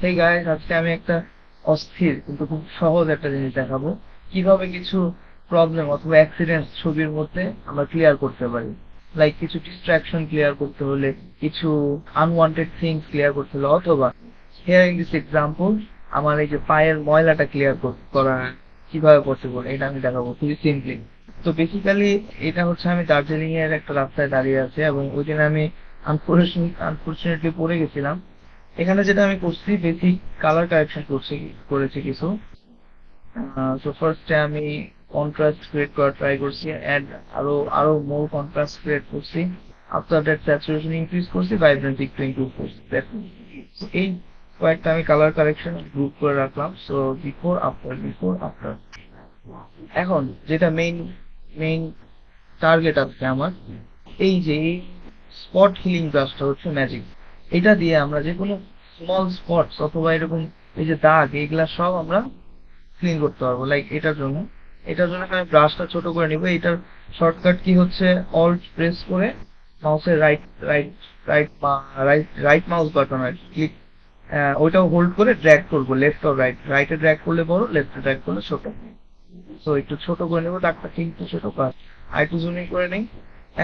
সেই গাইস, আজকে আমি একটা অস্থির কিন্তু খুব সহজ একটা জিনিস দেখাবো, কিভাবে কিছু প্রবলেম অথবা অ্যাক্সিডেন্ট ছবির মধ্যে আমরা ক্লিয়ার করতে পারি। লাইক কিছু ডিস্ট্রাকশন ক্লিয়ার করতে হলে, কিছু আনওয়ান্টেড থিংস ক্লিয়ার করতে হলে, অথবা হিয়ার ইন দিস এক্সাম্পল আমার এই যে পায়ের ময়লাটা ক্লিয়ার করা কিভাবে পসিবল, এটা আমি দেখাবো খুবই সিম্পলি। তো বেসিক্যালি এটা হচ্ছে, আমি দার্জিলিং এর একটা রাস্তায় দাঁড়িয়ে আছি এবং ওই দিন আমি আনফরচুনেটলি পড়ে গেছিলাম। এখানে যেটা আমি করছি, বেসিক কালার কারেকশন করেছি কিছু। তো ফার্স্টে আমি কন্ট্রাস্ট ক্রিয়েট করার ট্রাই করছি, অ্যান্ড আরো আরো মোর কন্ট্রাস্ট ক্রিয়েট করছি। আফটার দ্যাট স্যাচুরেশন ইনক্রিজ করছি, ভাইব্রেন্স একটু ইনক্রিজ করছি। So, এই কয়েকটা আমি কালার কারেকশন গ্রুপ করে রাখলাম। So before after, before after. এখন যেটা মেইন মেইন টার্গেট আছে আমার, এই যে স্পট হিলিং ব্রাশটা হচ্ছে ম্যাজিক। এটা দিয়ে আমরা যে কোনো স্মল স্পটস অথবা এরকম এই যে দাগ, এগুলা সব আমরা ক্লিন করতে পারবো। লাইক এটার জন্য আমি ব্রাশটা ছোট করে নিব। এটার শর্টকাট কি হচ্ছে, অল্ট প্রেস করে মাউসের right right right right right mouse button আর ক্লিক, ওইটাও হোল্ড করে ড্র্যাগ করবো লেফট অর রাইট। রাইটে ড্র্যাগ করলে বড়, লেফটে ড্র্যাগ করলে ছোট। তো একটু ছোট করে নেবো দাগটা, কিন্তু ছোট কাজ। আর একটু জুমিং করে নেই।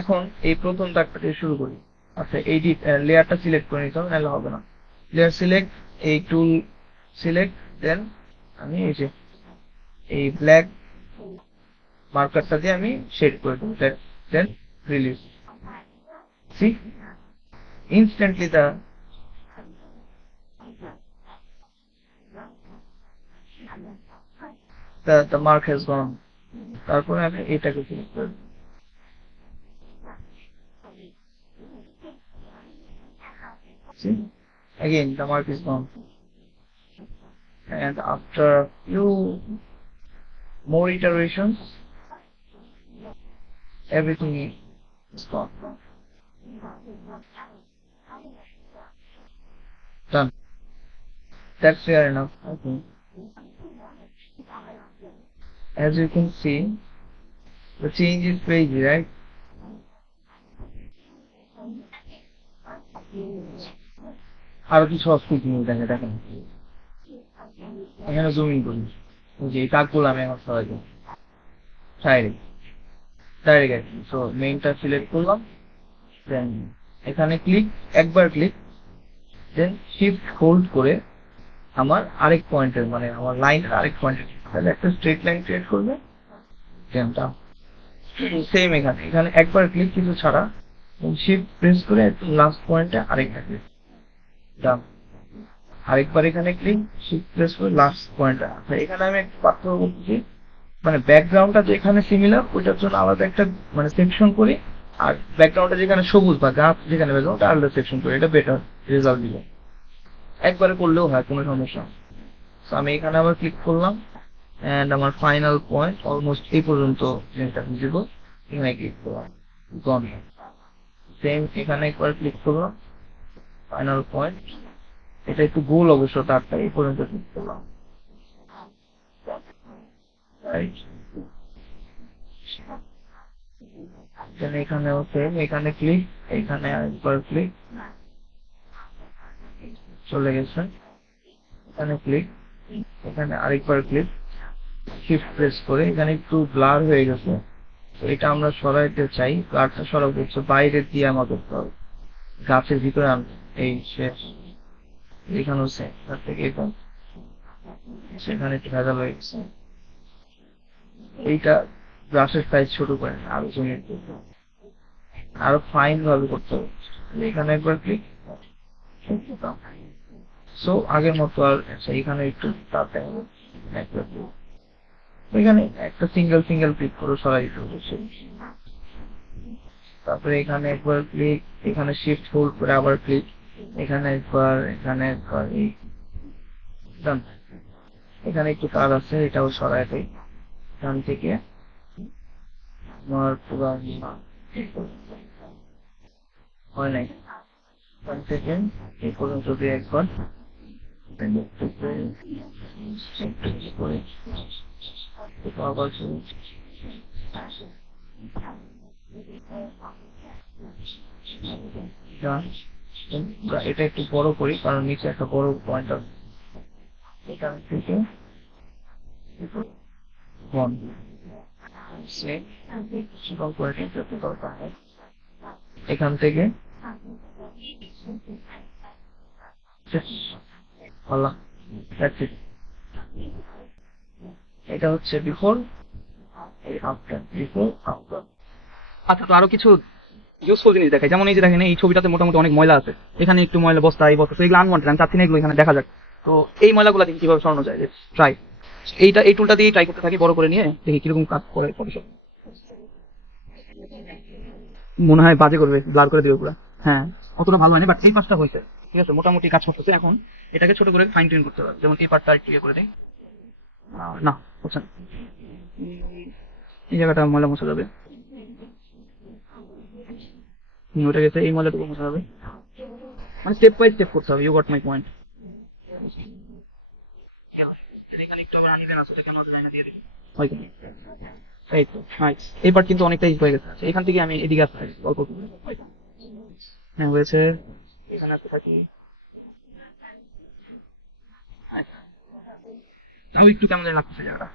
এখন এই প্রথম দাগটা দিয়ে শুরু করি। আচ্ছা, এই লেয়ারটা সিলেক্ট করে নিতে হবে, নাহলে হবে না। লেয়ার সিলেক্ট, এই টুল সিলেক্ট, দেন আমি এই যে এই ব্ল্যাক মার্কারটা দিয়ে আমি শেড করে দেবো, then release. See, instantly the mark has gone. তারপরে আমি এটাকে সিলেক্ট করে দেবো। See? Again, the mark is gone. And after few more iterations, everything is gone. Done. That's fair enough, I think. As you can see, the change is crazy, right? আরো কিছু অস্ফুট জিনিস দেখেন। এখানে জুমিং করি, যে এই কাকগুলো আমি এখন সরাই দিই ডাইরেক্ট ডাইরেক্ট। সো মেইনটা সিলেক্ট করলাম, দেন এখানে ক্লিক, একবার ক্লিক, দেন শিফট হোল্ড করে আমার আরেক পয়েন্টের, মানে আমার লাইনের আরেক পয়েন্টের তাহলে একটা স্ট্রেট লাইন ক্রিয়েট করবে। দেনটা সেম এখানে এখানে একবার ক্লিক কিছু ছাড়া, শিফট প্রেস করে একদম লাস্ট পয়েন্টে আরেকটা ক্লিক, ডান। আরেকবার এখানে ক্লিক, শিফট প্রেস করে লাস্ট পয়েন্টে। আচ্ছা, এখানে আমি একটা পার্থক্য করতেছি, মানে ব্যাকগ্রাউন্ডটা যেখানে সিমিলার ওইটার জন্য আলাদা একটা মানে সেকশন করি, আর ব্যাকগ্রাউন্ডটা যেখানে সবুজ বা গাছ যেখানে ব্যাকগ্রাউন্ড আলাদা সেকশন করি, এটা বেটার রেজাল্ট দিবে। একবারে করলেও হয়, কোনো সমস্যা। তো আমি এখানে আবার ক্লিক করলাম, এন্ড আমার ফাইনাল পয়েন্ট অলমোস্ট এই পর্যন্ত জিনিসটা ভিজিবল। এখানে ক্লিক করলাম, গন। সেম এখানে একবার ক্লিক করলাম, ফাইনাল পয়েন্ট। এটা একটু গোল অবশ্য, তারটা এই পর্যন্ত ক্লিক করলাম, রাইট। এখানেও সেম, এখানে ক্লিক, এখানে একবার ক্লিক, চলে গেছে। এখানে ক্লিক, এখানে আরেকবার ক্লিক, শিফট প্রেস করে এখানে একটু ব্লার হয়ে গেছে। তো এটা আমরা সরাইতে চাই, ব্লারটা সরাবো হচ্ছে বাইরে দিয়ে আমাদের গাছের ভিতরে আনতে। এই শেষ, এখানেও সেম, তার থেকে এখন সেখানে একটু ভেজাল হয়ে গেছে। এইটা ব্রাশের সাইজ ছোট করে আরো জমিয়ে আরো ফাইন ভাবে করতে হবে। এখানে একবার ক্লিক, সো আগের মতো আর এখানে একটু তাড়াতাড়ি একবার click। এখানে একটা সিঙ্গেল সিঙ্গেল ক্লিক করে সরাই দিতে হচ্ছে। তারপরে এখানে একবার ক্লিক, এখানে শিফট হোল্ড করে আবার ক্লিক, এখানে একবার, এখানে একবার, ডান। এখানে একটু কাজ আছে, এটাও সরাই দেই। এখান থেকে আমার পুরো হয় নাই, এখান থেকে এই পর্যন্ত দিয়ে একবার আবার এটা একটু বড় করি, কারণ নিচে একটা বড় পয়েন্ট আছে। এখান থেকে ওয়ান সে শিকল করে নিতে দরকার নেই। এখান থেকে বললাম that's it। এটা হচ্ছে বিফোর, এই আফটার, বিফোর আফটার। আচ্ছা, তো আরো কিছু ইউজফুল জিনিস দেখাই। যেমন এই যে দেখেন, এই ছবিটাতে মোটামুটি অনেক ময়লা আছে, এখানে একটু ময়লা বস্তা, এই বস্তা, তো এগুলো আনওয়ান্টেড, আমি চাচ্ছি না এগুলো এখানে দেখা যাক। তো এই ময়লাগুলো দেখি কিভাবে সরানো যায়, ট্রাই এই টুলটা দিয়ে ট্রাই করতে থাকি, বড় করে নিয়ে দেখি কিরকম কাজ করে ফটোশপ। মনে হয় বাজে করবে, ব্লার করে দিবে পুরো। হ্যাঁ, অতটা ভালো হয়নি, বাট এই পাঁচটা হয়েছে, ঠিক আছে, মোটামুটি কাজ করতেছে। এখন এটাকে ছোট করে ফাইন টিউন করতে হবে, যেমন এই পার্টটা একটু ইয়ে করে দিই। না, হচ্ছে না। এই জায়গাটা ময়লা মোছা যাবে, ওটা গেছে, এই ময়লাটুকু মোছা যাবে, মানে স্টেপ বাই স্টেপ করতে হবে। You got my point. এখানে একটু আবার আনিবেন আছে, কেন আছে জানি দিয়ে দিবি, হয় কেন। এই তো নাইস, এই পার্ট কিন্তু অনেকটাই হয়ে গেছে। এখান থেকে আমি এদিকে আসতে থাকি অল্প করে। হ্যাঁ হয়েছে, এখানে আসতে থাকি। তাও একটু কেমন জানি লাগতেছে জায়গাটা।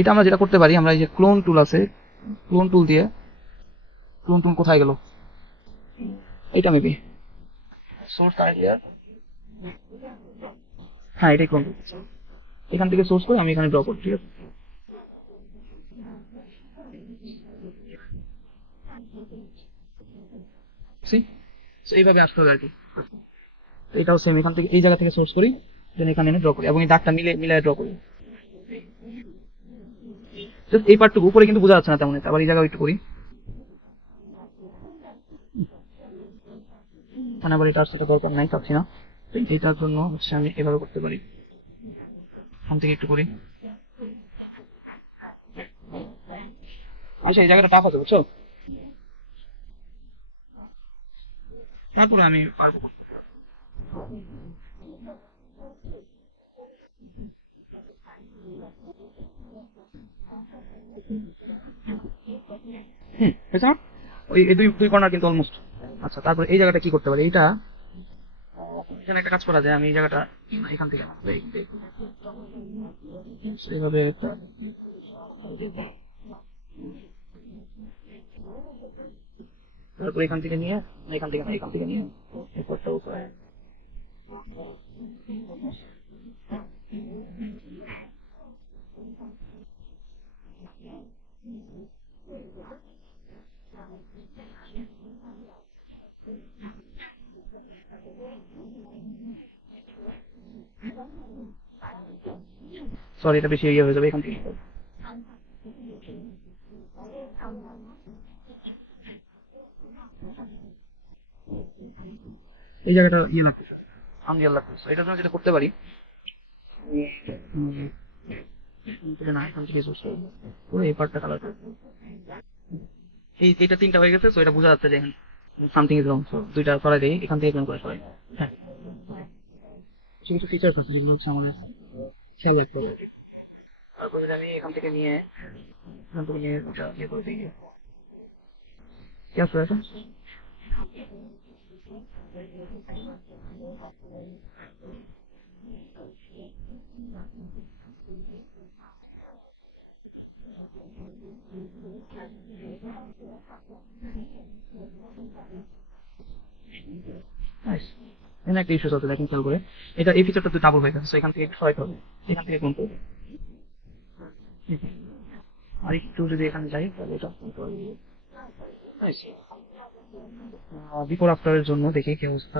এটা আমরা যেটা করতে পারি, আমরা এই যে ক্লোন টুল আছে, ক্লোন টুল দিয়ে, ক্লোন টুল কোথায় গেল, এইটা মেবি সোর্স আইডিয়া। হ্যাঁ, এটাই ক্লোন টুল। এখান থেকে সোর্স করে আমি এখানে ড্র করি, ঠিক আছে। See? So এইভাবে আসতে হবে আর কি। এটাও সেম, এখান থেকে এই জায়গা থেকে সোর্স করি, দেন এখানে এনে ড্র করি, এবং এই দাগটা মিলিয়ে ড্র করি। জাস্ট এই পার্টটুকু উপরে কিন্তু বোঝা যাচ্ছে না তেমন, আবার এই জায়গায় একটু করি, মানে আবার এটা সেটা দরকার নাই, চাচ্ছি না। এইটার জন্য হচ্ছে আমি এভাবে করতে পারি, এখান থেকে একটু করি। আচ্ছা, এই জায়গাটা টাফ আছে, বুঝছো, তারপরে আমি পারবো। হয়েছে না? ওই এই দুই দুই কর্নার কিন্তু অলমোস্ট। আচ্ছা, তারপর এই জায়গাটা কি করতে পারি, এইটা এখানে একটা কাজ করা যায়, আমি এই জায়গাটা এখান থেকে এইভাবে তারপর এখান থেকে নিয়ে, এখান থেকে নিয়ে এরপরটা উপরে। সরি, এটা বেশি ইয়ে হয়ে যাবে, এখান থেকে এই জায়গাটা ইয়ে লাগতেছে, আনরিয়াল লাগতেছে। এটার জন্য যেটা করতে পারি, না, এখান থেকে চুজ করবো, পুরো এই পার্টটা কালার করবো। এইটা তিনটা হয়ে গেছে, তো এটা বোঝা যাচ্ছে যে এখানে সামথিং ইজ রং। সো দুইটা সরাই দেই, এখান থেকে করে সরাই। হ্যাঁ, কিছু কিছু ফিচার্স আছে যেগুলো হচ্ছে আমাদের সেভ করবো। তারপরে আমি এখান থেকে নিয়ে এটা ইয়ে করে দিই। কি আছে এটা? নাইস। এখানে একটা ইস্যু আছে, দেখেন খেয়াল করে, এটা এই ফিচারটা তো ডাবল হয়ে গেছে, এখান থেকে একটু সরাইতে হবে, এখান থেকে কোন করবো। আর একটু যদি এখানে যাই তাহলে এটা বিফোর আফটারের জন্য দেখি কি অবস্থা।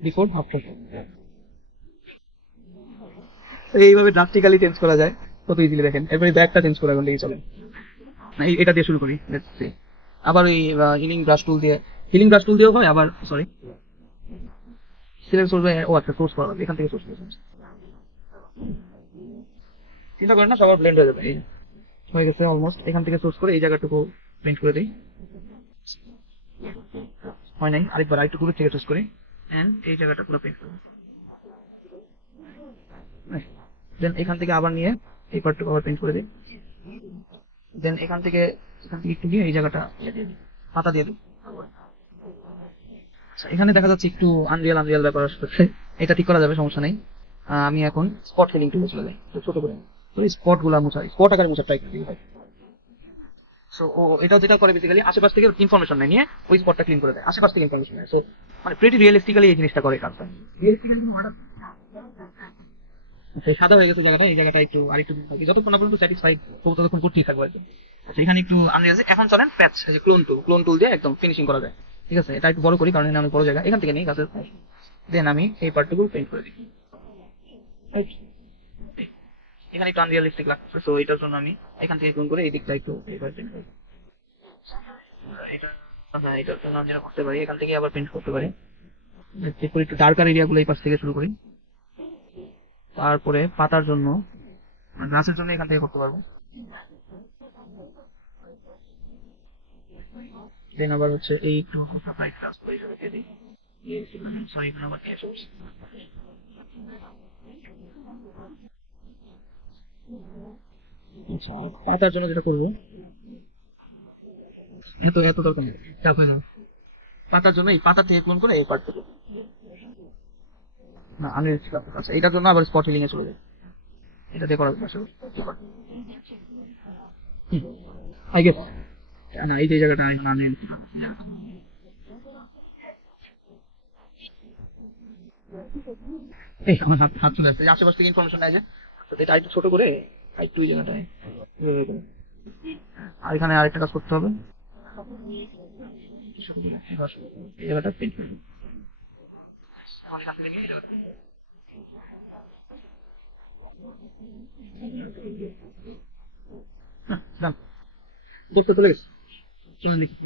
বিফোর আফটার এইভাবে ড্রাস্টিক্যালি চেঞ্জ করা যায়, কত ইজিলি দেখেন। এরপরে ব্যাগটা চেঞ্জ করে এখন দেখি চলেন, না এটা দিয়ে শুরু করি। Let's see. আবার ওই হিলিং ব্রাশ টুল দিয়েও হয়, আবার সরি সিলেক্ট সোর্স, ও আচ্ছা, সোর্স করা লাগবে, এখান থেকে সোর্স করে চিন্তা করেন না, সবার ব্লেন্ড হয়ে যাবে। এই হয়ে গেছে অলমোস্ট, এখান থেকে সোর্স করে এই জায়গাটুকু প্রিন্ট করে দিই। হয় নাই, আরেকবার আরেকটু দূরের থেকে চুজ করি, এন্ড এই জায়গাটা পুরো প্রিন্ট করবো। দেন এখান থেকে আবার নিয়ে এই পার্টটুকু আবার প্রিন্ট করে দিই। দেন এখান থেকে একটু গিয়ে এই জায়গাটা পাতা দিয়ে দিই। আচ্ছা, এখানে দেখা যাচ্ছে একটু আনরিয়াল আনরিয়াল ব্যাপার আসতেছে। এটা ঠিক করা যাবে, সমস্যা নেই। আমি এখন স্পট ফিলিং টুলে চলে যাই, একটু ছোট করে স্পট গুলা মুছা, স্পট আকারে মুছা ট্রাই করি। সো ও এটা যেটা করে বেসিক্যালি আশেপাশ থেকে ইনফরমেশন নেয়, নিয়ে ওই স্পটটা ক্লিন করে দেয়, আশেপাশ থেকে ইনফরমেশন নেয়। সো মানে প্রিটি রিয়েলিস্টিক্যালি এই জিনিসটা করে কাজটা। আচ্ছা, সাদা হয়ে গেছে জায়গাটা, এই জায়গাটা একটু আরেকটু দিন থাকি, যতক্ষণ না পর্যন্ত স্যাটিসফাই করবো ততক্ষণ করতেই থাকবো আর কি। আচ্ছা, এখানে একটু আনরিয়াল। এখন চলেন প্যাচ, এই যে ক্লোন টুল দিয়ে একদম ফিনিশিং করা যায়। ঠিক আছে, এটা একটু বড় করি কারণ এখানে অনেক বড় জায়গা, এখান থেকে নেই গাছের। দেন আমি এই পার্টটুকু পেইন্ট করে দিই। Right? এখানে একটু আনরিয়ালিস্টিক লাগছে, তো এটার জন্য আমি এখান থেকে ক্লোন করে এই দিকটা একটু এইভাবে পেইন্ট করি। এটা, হ্যাঁ, এটার জন্য আমি যেটা করতে পারি, এখান থেকে আবার পেইন্ট করতে পারি। এরপর একটু ডার্কার এরিয়াগুলো এই পাশ থেকে শুরু করি। তারপরে পাতার জন্য, গাছের জন্য এখান থেকে করতে পারবো। দেন আবার হচ্ছে এই একটু ব্রাইট কাজ করে দিয়ে দিই। সরি, এখানে আবার কি আসছে? আচ্ছা, পাতার জন্য যেটা করবো, এত এত দরকার নেই, চাপ হয়ে যাবে। পাতার জন্য এই পাতা থেকে ক্লোন করে এই পার্ট থেকে, না আমি, আচ্ছা এটার জন্য আবার স্পট হিলিং এ চলে যায়, এটা দিয়ে করা যাবে আসলে। আই গেস, না এই যে জায়গাটা এখানে আমি, এই আমার হাত হাত চলে আসছে, এই আশেপাশ থেকে ইনফরমেশন নেয় যে, তো এটা একটু ছোট করে একটু এই জায়গাটায় এভাবে করে। আর এখানে আরেকটা কাজ করতে হবে, এই জায়গাটা পেন্ট করবো। এখন এখান থেকে নিয়ে এই জায়গাটা, ডান, বুঝতে চলে গেছে। চলুন দেখি।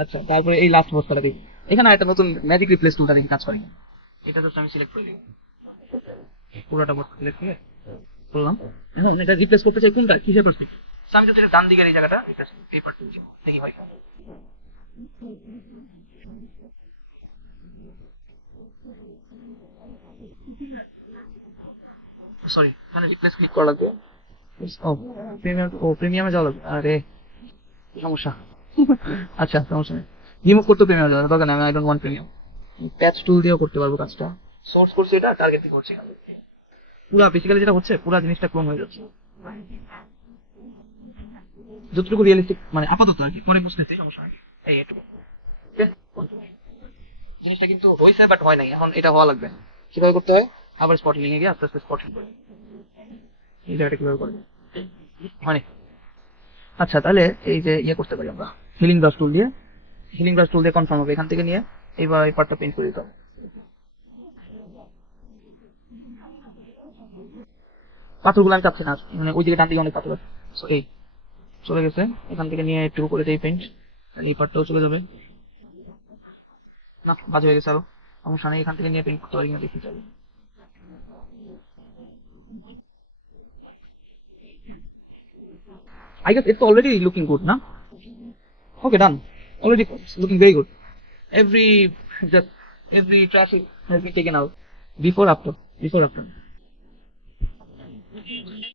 আচ্ছা, তারপরে এই লাস্ট বস্তাটা দেখি, এখানে একটা নতুন ম্যাজিক রিপ্লেস টুলটা দেখি কাজ করে কিনা। এটা জাস্ট আমি সিলেক্ট করে দিই, পুরোটা বস্তা সিলেক্ট করে করলাম। এখন এটা রিপ্লেস করতে চাই কোনটা, কিসের পার্সপেক্টিভ? আমি যদি ডান দিকের এই জায়গাটা রিপ্লেস করি, এই পার্ট দেখি হয়। সরি, এখানে রিপ্লেস ক্লিক করা লাগবে। ও প্রিমিয়াম, ও প্রিমিয়ামে যাওয়া লাগবে, আরে কি সমস্যা। আচ্ছা, সমস্যা নেই, রিমুভ করতে প্রিমিয়াম যাওয়া দরকার নেই, আমি আই ডোন্ট ওয়ান্ট প্রিমিয়াম। প্যাচ টুল দিয়েও করতে পারবো কাজটা। সোর্স করছি, এটা টার্গেটিং করছি, পুরা বেসিক্যালি যেটা হচ্ছে পুরা জিনিসটা ক্লোন হয়ে যাচ্ছে, যতটুকু রিয়েলিস্টিক মানে আপাতত আর কি, পরে বুঝতেছি, সমস্যা নেই। এই একটু জিনিসটা কিন্তু হয়েছে বাট হয় নাই, এখন এটা হওয়া লাগবে। কিভাবে করতে হয়, আবার স্পট লিঙ্কে গিয়ে আস্তে আস্তে স্পট লিঙ্ক করে এই জায়গাটা কিভাবে করে হয়নি। আচ্ছা, তাহলে এই যে ইয়ে করতে পারি আমরা, হিলিং ব্রাশ টুল দিয়ে কনফার্ম হবে, এখান থেকে নিয়ে এইবার এই পার্টটা পেন্ট করে দিতে হবে। পাথরগুলো আমি চাচ্ছি না, মানে ওই দিকে ডান দিকে অনেক পাথর আছে। So, এই চলে গেছে, এখান থেকে নিয়ে একটু করে দেই পেন্ট, এই পার্টটাও চলে যাবে। না, বাজে হয়ে গেছে আরো, সমস্যা নেই, এখান থেকে নিয়ে পেন্ট করতে পারি কিনা দেখি যাবে। I guess it's already looking good, na? Okay, done. Already looking very good. Every just every trash has been taken out. Before after.